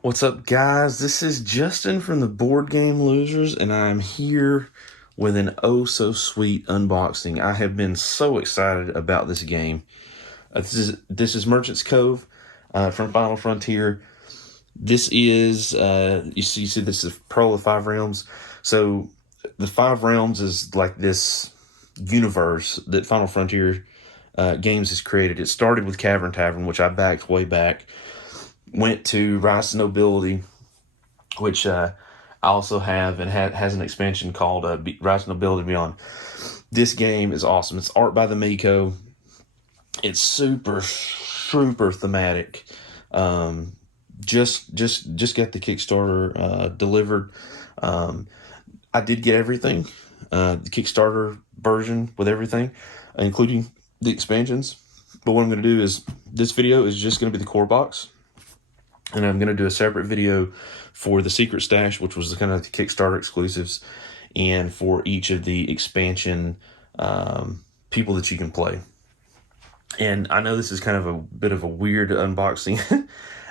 What's up, guys? This is Justin from the Board Game Losers, and I'm here with an oh so sweet unboxing. I have been so excited about this game. This is Merchant's Cove from Final Frontier. This is you see this is Pearl of Five Realms. So the Five Realms is like this universe that Final Frontier Games has created. It started with Cavern Tavern, which I backed way back. Went to Rise to Nobility, which I also have, and has an expansion called Rise to Nobility Beyond. This game is awesome. It's art by the Miko. It's super thematic. Just got the Kickstarter delivered. I did get everything, the Kickstarter version with everything, including the expansions. But what I'm going to do is, this video is just going to be the core box. And I'm going to do a separate video for the Secret Stash, which was kind of the Kickstarter exclusives, and for each of the expansion people that you can play. And I know this is kind of a bit of a weird unboxing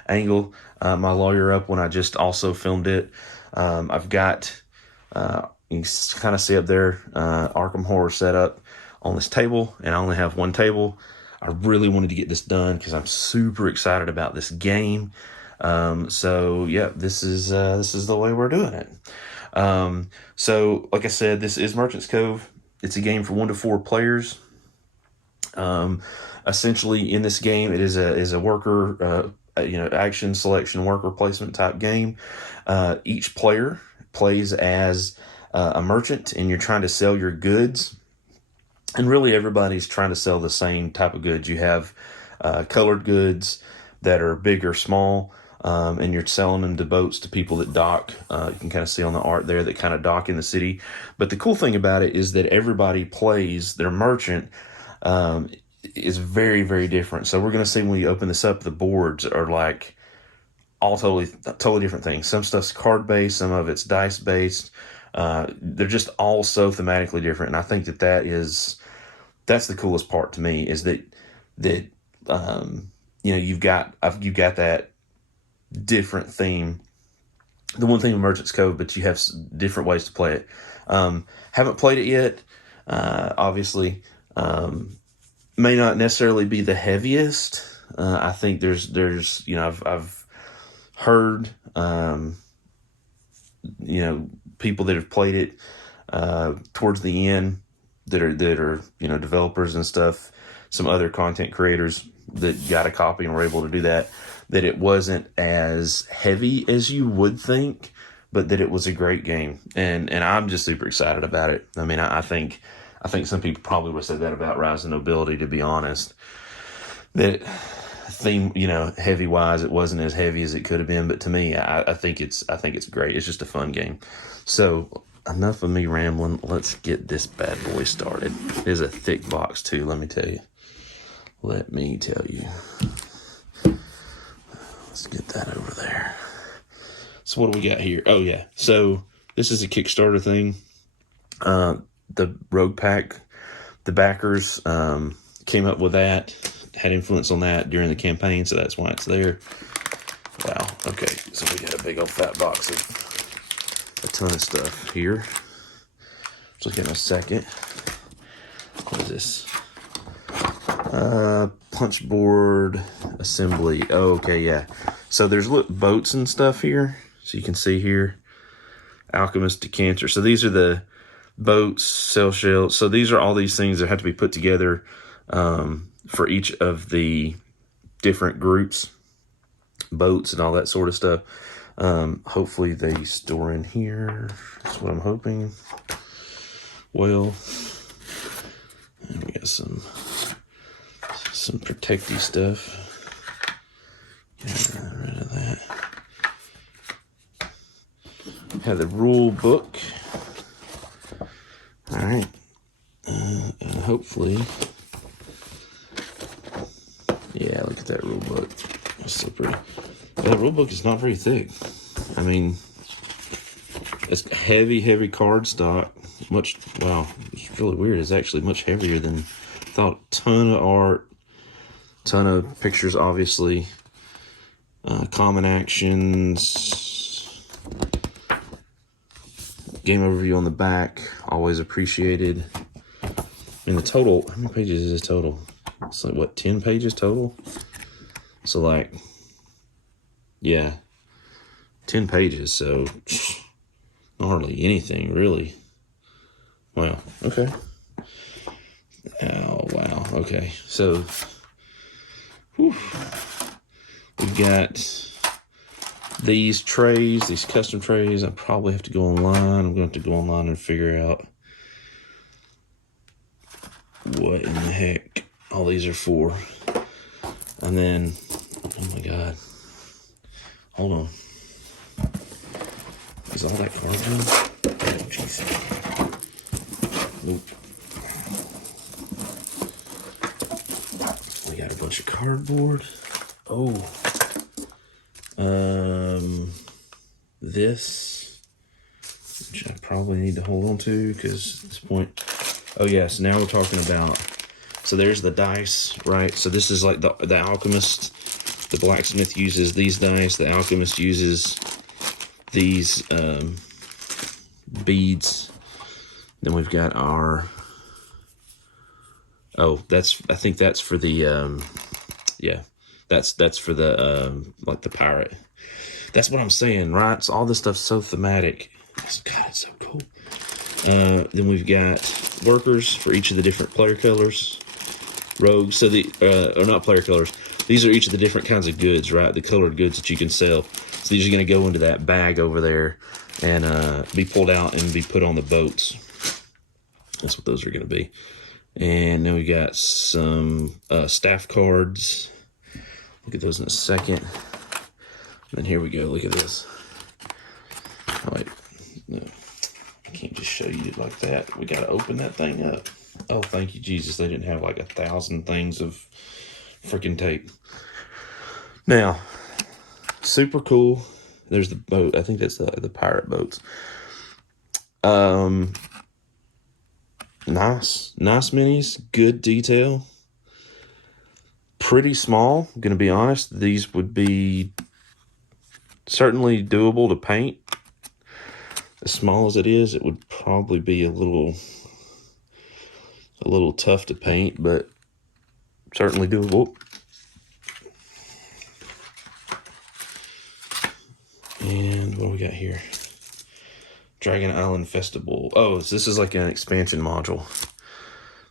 angle. My lawyer up when I just also filmed it. I've got, you can kind of see up there, Arkham Horror set up on this table, and I only have one table. I really wanted to get this done because I'm super excited about this game. So yeah, this is the way we're doing it. So like I said, this is Merchant's Cove. It's a game for 1 to 4 players. Essentially in this game, it is a worker, action selection worker placement type game. Each player plays as a merchant, and you're trying to sell your goods. And really everybody's trying to sell the same type of goods. You have colored goods that are big or small. And you're selling them to boats, to people that dock. You can kind of see on the art there that kind of dock in the city. But the cool thing about it is that everybody plays their merchant is very, very different. So we're going to see when we open this up, the boards are like all totally different things. Some stuff's card-based, some of it's dice-based. They're just all so thematically different. And I think that's the coolest part to me, is that you've got that different theme. The one thing with Merchant's Cove, but you have different ways to play it. Haven't played it yet. Obviously, may not necessarily be the heaviest. I think there's I've heard people that have played it towards the end that are developers and stuff, some other content creators that got a copy and were able to do that it wasn't as heavy as you would think, but that it was a great game. And I'm just super excited about it. I mean, I think some people probably would have said that about Rise of Nobility, to be honest. That theme, heavy wise, it wasn't as heavy as it could have been, but to me, I think it's great. It's just a fun game. So enough of me rambling. Let's get this bad boy started. It is a thick box too, let me tell you. Let's get that over there. So what do we got here? Oh yeah. So this is a Kickstarter thing. The Rogue Pack, the backers came up with that, had influence on that during the campaign, so that's why it's there. Wow. Okay. So we got a big old fat box of a ton of stuff here. Let's look in a second. What is this? Punch board assembly. Oh, okay, yeah. So there's boats and stuff here. So you can see here, Alchemist Decanter. So these are the boats, sail shells. So these are all these things that have to be put together for each of the different groups, boats and all that sort of stuff. Hopefully they store in here. That's what I'm hoping. Well, and we got some protecty stuff. Get rid of that. Have the rule book. All right, and hopefully, yeah. Look at that rule book. It's so pretty. That rule book is not very thick. I mean, it's heavy cardstock. much, wow, it's really weird. It's actually much heavier than I thought. Ton of art, ton of pictures, obviously. Common actions, game overview on the back, always appreciated. And the total, how many pages is this total? It's like, what, 10 pages total? So, like, yeah, 10 pages, so hardly anything, really. Wow, okay. Oh, wow, okay. So, whew. We've got these trays, these custom trays. I probably have to go online. I'm going to have to go online and figure out what in the heck all these are for. And then, oh my God. Hold on. Is all that cardboard? Oh, jeez. Nope. We got a bunch of cardboard. Oh. This, which I probably need to hold on to because at this point, oh yes, now we're talking about, so there's the dice, right? So this is like the alchemist, the blacksmith uses these dice, the alchemist uses these beads. Then we've got our, oh, that's, I think that's for the, yeah, that's for the, like the pirate. That's what I'm saying, right? So all this stuff's so thematic. God, it's so cool. Then we've got workers for each of the different player colors. Rogues, so the, or not player colors. These are each of the different kinds of goods, right? The colored goods that you can sell. So these are going to go into that bag over there and be pulled out and be put on the boats. That's what those are going to be. And then we got some staff cards. Look at those in a second. And then here we go. Look at this. Oh, wait. No, I can't just show you it like that. We got to open that thing up. Oh, thank you, Jesus. They didn't have like 1,000 things of freaking tape. Now, super cool. There's the boat. I think that's the pirate boats. Nice minis. Good detail. Pretty small. I'm gonna be honest. These would be certainly doable to paint. As small as it is, it would probably be a little tough to paint, but certainly doable. And what do we got here? Dragon Island Festival. Oh, so this is like an expansion module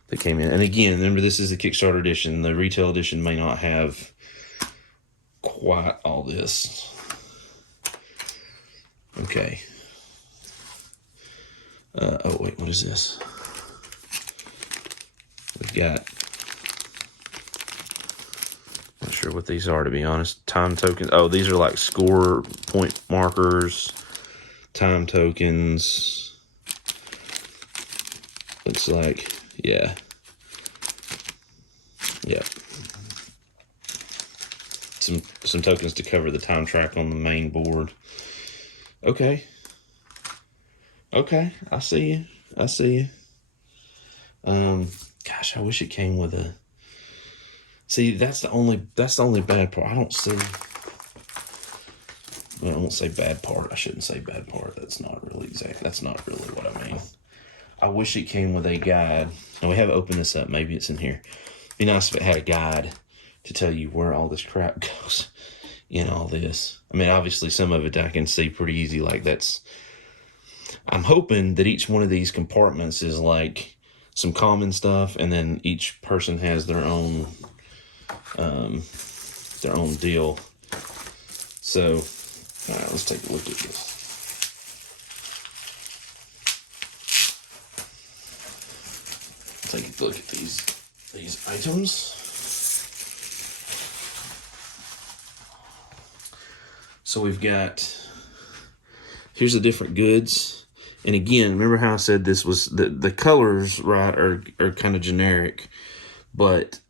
that came in. And again, remember, this is the Kickstarter edition. The retail edition may not have quite all this. Okay. Oh, wait, what is this? We've got, not sure what these are, to be honest. Time tokens. Oh, these are like score point markers, time tokens. Looks like, yeah. Yeah. Some tokens to cover the time track on the main board. Okay. Okay, I see you. Gosh, I wish it came with a. See, that's the only bad part. I don't see. Well, I won't say bad part. I shouldn't say bad part. That's not really what I mean. I wish it came with a guide. And we haven't opened this up. Maybe it's in here. It'd be nice if it had a guide to tell you where all this crap goes in all this. I mean, obviously some of it I can see pretty easy. Like that's. I'm hoping that each one of these compartments is like some common stuff, and then each person has their own deal. So, all right, let's take a look at this. Take a look at these items. So we've got, here's the different goods. And again, remember how I said this was, the colors, right, are kind of generic, but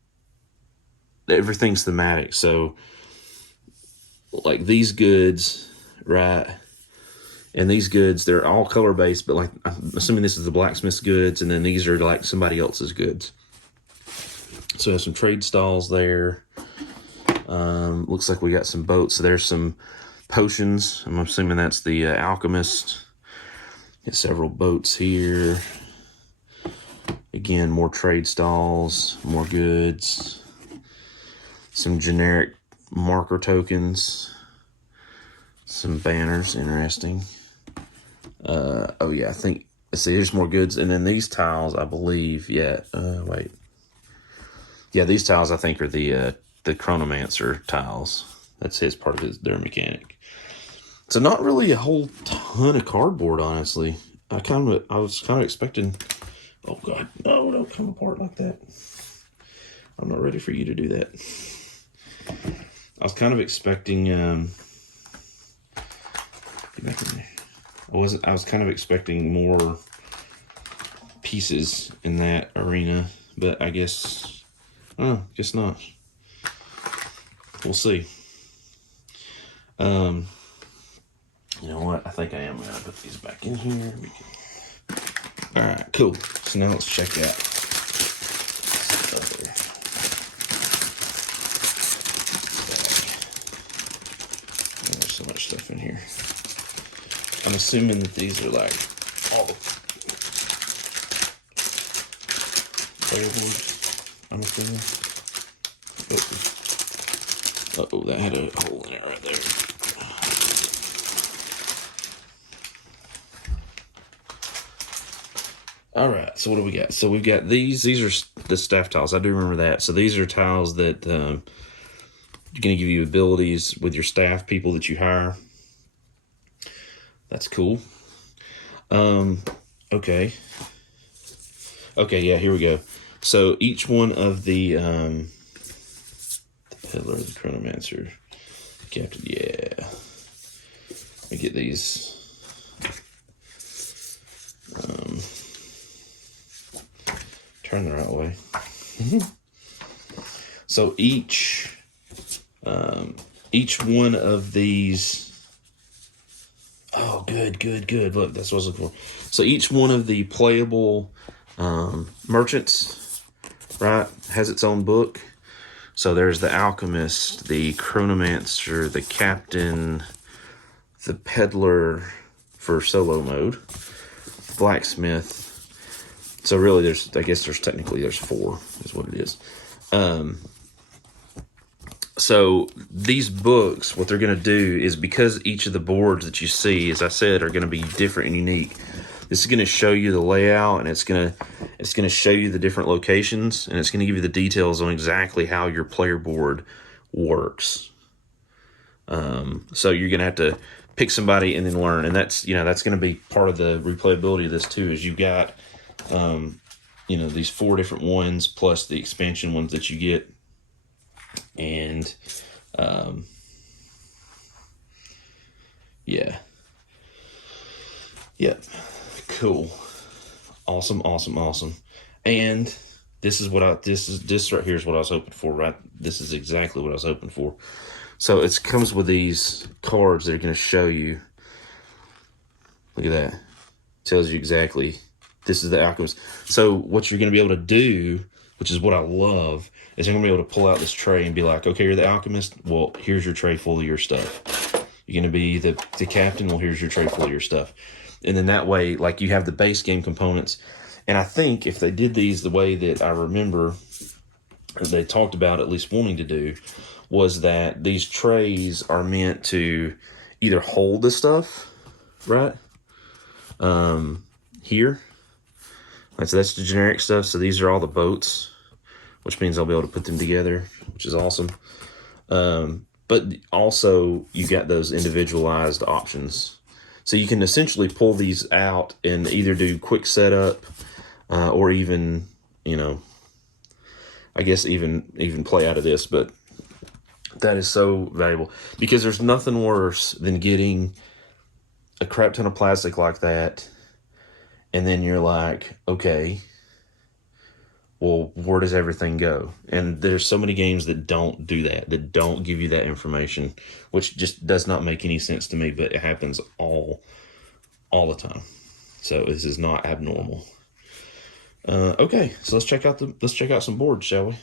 everything's thematic. So like these goods, right, And these goods, they're all color based, but like I'm assuming this is the Blacksmith's goods, and then these are like somebody else's goods. So there's some trade stalls there. Looks like we got some boats. So there's some potions. I'm assuming that's the alchemist. Got several boats here. Again, more trade stalls, more goods. Some generic marker tokens. Some banners, interesting. Oh yeah, I think, let's see, here's more goods. And then these tiles, I believe, yeah, wait. Yeah, these tiles I think are the Chronomancer tiles. That's his part of their mechanic. So not really a whole ton of cardboard, honestly. I was kind of expecting, oh God, no, don't come apart like that. I'm not ready for you to do that. I was kind of expecting, get back in there. I was kind of expecting more pieces in that arena, but I guess not. We'll see. You know what? I think I am gonna put these back in here. All right, cool. So now let's check out. There's so much stuff in here. I'm assuming that these are like all the player boards. I'm assuming. Uh-oh, that had a hole in it right there. All right, so what do we got? So we've got these. These are the staff tiles. I do remember that. So these are tiles that are going to give you abilities with your staff, people that you hire. That's cool. Okay. Okay, yeah, here we go. So each one of the Peddler, the Chronomancer, Captain, yeah. Let me get these. Turn the right way. So each one of these. Oh, good. Look, that's what I was looking for. So each one of the playable merchants, right, has its own book. So there's the Alchemist, the Chronomancer, the Captain, the Peddler for solo mode, Blacksmith. So really, I guess there's 4 is what it is. So these books, what they're going to do is, because each of the boards that you see, as I said, are going to be different and unique. This is going to show you the layout, and it's going to show you the different locations, and it's going to give you the details on exactly how your player board works. So you're going to have to pick somebody and then learn, and that's going to be part of the replayability of this too. Is you've got these 4 different ones plus the expansion ones that you get. And yeah, cool, awesome. And this right here is what I was hoping for, right? This is exactly what I was hoping for. So it comes with these cards that are going to show you. Look at that, tells you exactly. This is the Alchemist. So what you're going to be able to do, which is what I love, is I'm going to be able to pull out this tray and be like, okay, you're the Alchemist. Well, here's your tray full of your stuff. You're going to be the Captain. Well, here's your tray full of your stuff. And then that way, like, you have the base game components. And I think if they did these the way that I remember they talked about at least wanting to do, was that these trays are meant to either hold the stuff, right? Here. So that's the generic stuff. So these are all the boats, which means I'll be able to put them together, which is awesome. But also you got those individualized options. So you can essentially pull these out and either do quick setup or even, I guess even play out of this. But that is so valuable, because there's nothing worse than getting a crap ton of plastic like that. And then you're like, okay, well, where does everything go? And there's so many games that don't do that don't give you that information, which just does not make any sense to me, but it happens all all the time. So this is not abnormal. Okay, so let's check out some boards, shall we?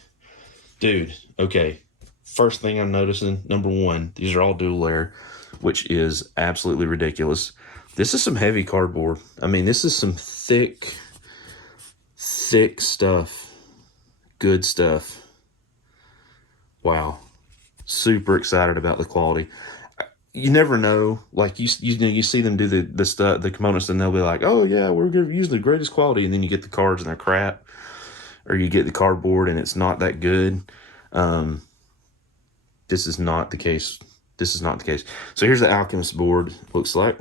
Dude, okay. First thing I'm noticing, number one, these are all dual layer, which is absolutely ridiculous. This is some heavy cardboard. I mean, this is some thick stuff. Good stuff. Wow. Super excited about the quality. You never know. Like you see them do the stuff, the components, and they'll be like, "Oh yeah, we're gonna use the greatest quality," and then you get the cards and they're crap, or you get the cardboard and it's not that good. This is not the case. This is not the case. So here's the Alchemist board. Looks like.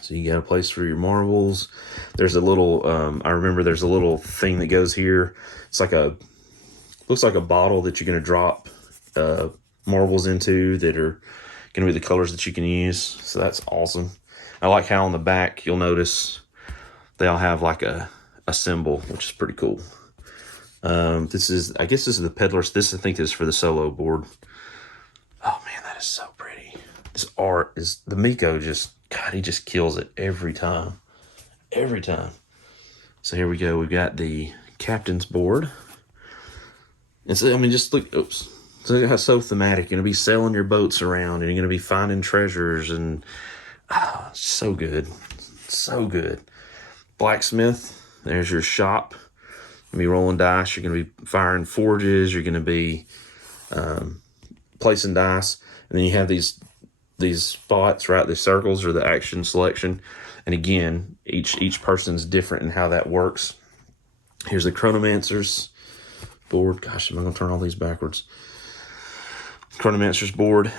So you got a place for your marbles. There's a little. I remember there's a little thing that goes here. It's like looks like a bottle that you're gonna drop marbles into that are going to be the colors that you can use. So that's awesome. I like how on the back you'll notice they all have like a symbol, which is pretty cool. I guess this is the Peddler's. This I think is for the solo board. Oh man, that is so pretty. This art is the Miko. God, he just kills it every time. Every time. So here we go. We've got the captain's board. And so, I mean, just look. Oops. So it's so thematic. You're going to be sailing your boats around, and you're going to be finding treasures, and so good. So good. Blacksmith, there's your shop. You're going to be rolling dice. You're going to be firing forges. You're going to be placing dice. And then you have these spots, right? The circles are the action selection. And again, each person's different in how that works. Here's the Chronomancer's board. Gosh, am I going to turn all these backwards? Chronomancer's board.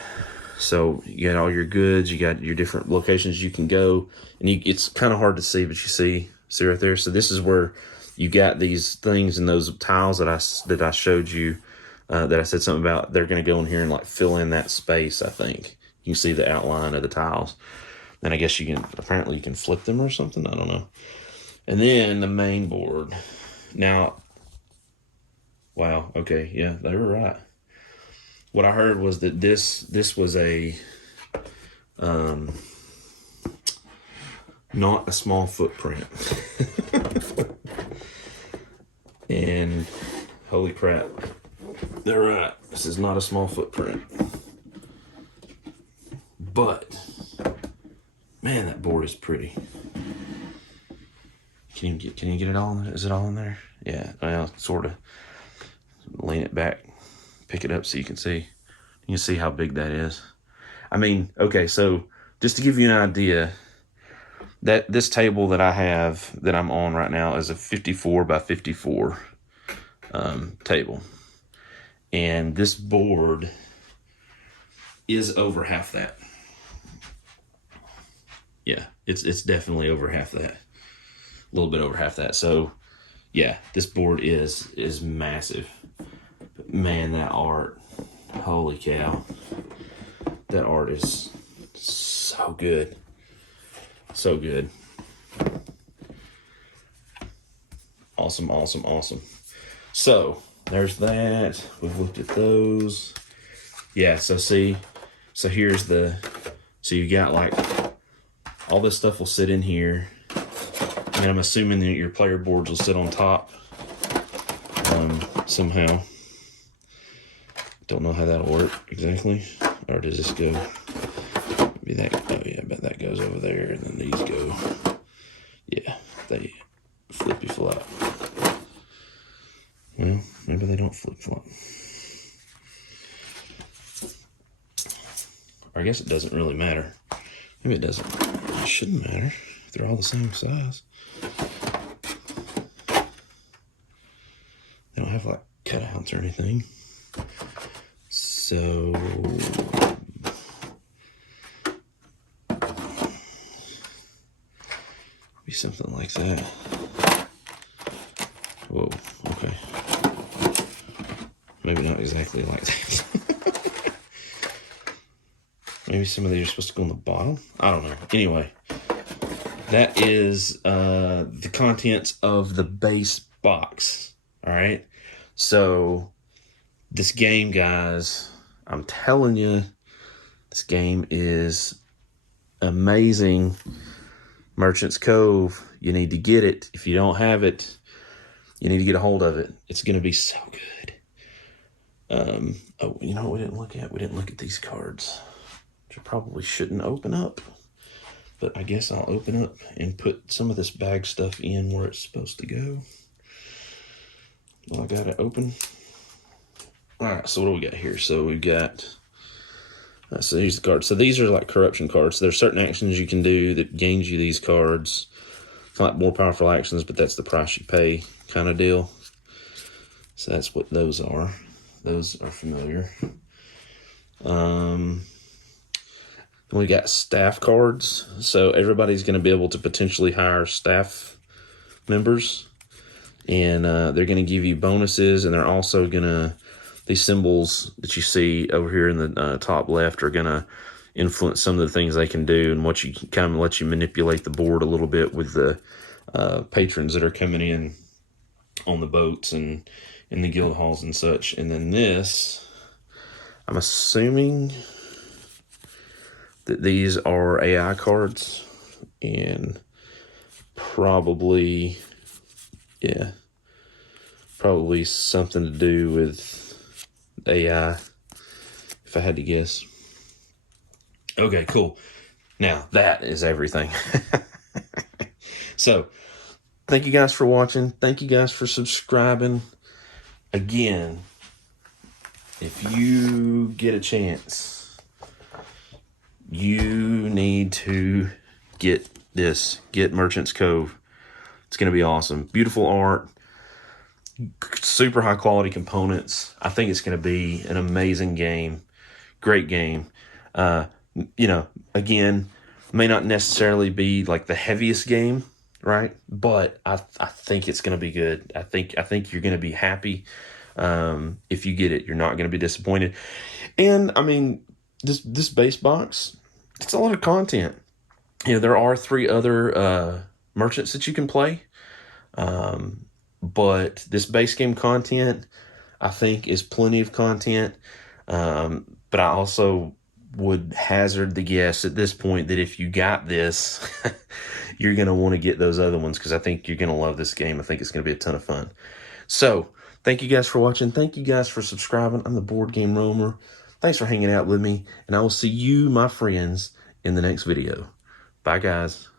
So you got all your goods, you got your different locations you can go, and it's kind of hard to see, but you see right there. So this is where you got these things and those tiles that I showed you, that I said something about. They're going to go in here and like fill in that space. I think you can see the outline of the tiles, and I guess apparently you can flip them or something. I don't know. And then the main board. Now, wow. Okay, yeah, they were right. What I heard was that this was a not a small footprint. And holy crap, they're right. This is not a small footprint. But man, that board is pretty. Can you get it all in there? Is it all in there? Yeah, well, sort of. Lean it back. Pick it up so you can see. You can see how big that is. I mean, okay, so just to give you an idea, that this table that I have that I'm on right now is a 54 by 54 table, and this board is over half that. Yeah, it's definitely over half that. A little bit over half that. So yeah, this board is massive. But man, that art, holy cow, that art is so good. So good. Awesome, awesome, awesome. So there's that. We've looked at those. Yeah, so see, so here's so you got like all this stuff will sit in here, and I'm assuming that your player boards will sit on top somehow. Don't know how that'll work exactly. Or does this go? Maybe that. Oh yeah, I bet that goes over there, and then these go. Yeah, they flippy flop. Well, maybe they don't flip flop. Or I guess it doesn't really matter. Maybe it doesn't. It shouldn't matter if they're all the same size. They don't have like cutouts or anything. So be something like that. Whoa, okay. Maybe not exactly like that. Maybe some of these are supposed to go on the bottom. I don't know. Anyway, that is the contents of the base box. All right. So this game, guys, I'm telling you, this game is amazing. Merchant's Cove. You need to get it. If you don't have it, you need to get a hold of it. It's going to be so good. Oh, you know what we didn't look at? We didn't look at these cards, which I probably shouldn't open up. But I guess I'll open up and put some of this bag stuff in where it's supposed to go. Well, I got it open. All right, so what do we got here? So we've got, so here's the cards. So these are like corruption cards. So there's certain actions you can do that gains you these cards. It's like more powerful actions, but that's the price you pay kind of deal. So that's what those are. Those are familiar. We got staff cards. So everybody's going to be able to potentially hire staff members. And they're going to give you bonuses. And they're also going to, these symbols that you see over here in the top left are going to influence some of the things they can do. And what you can kind of let you manipulate the board a little bit with the patrons that are coming in on the boats and in the guild halls and such. And then this, I'm assuming that these are AI cards, and probably, yeah, probably something to do with AI, if I had to guess. Okay, cool. Now, that is everything. So, thank you guys for watching. Thank you guys for subscribing. Again, if you get a chance, you need to get this. Get Merchant's Cove. It's going to be awesome. Beautiful art. Super high quality components. I think it's going to be an amazing game. Great game. You know, again, may not necessarily be like the heaviest game, right? But I think it's going to be good. I think you're going to be happy if you get it. You're not going to be disappointed. And I mean, this base box, it's a lot of content. You know, there are 3 other merchants that you can play. But this base game content, I think, is plenty of content. But I also would hazard the guess at this point that if you got this, you're going to want to get those other ones, because I think you're going to love this game. I think it's going to be a ton of fun. So, thank you guys for watching. Thank you guys for subscribing. I'm the Board Game Roamer. Thanks for hanging out with me, and I will see you, my friends, in the next video. Bye, guys.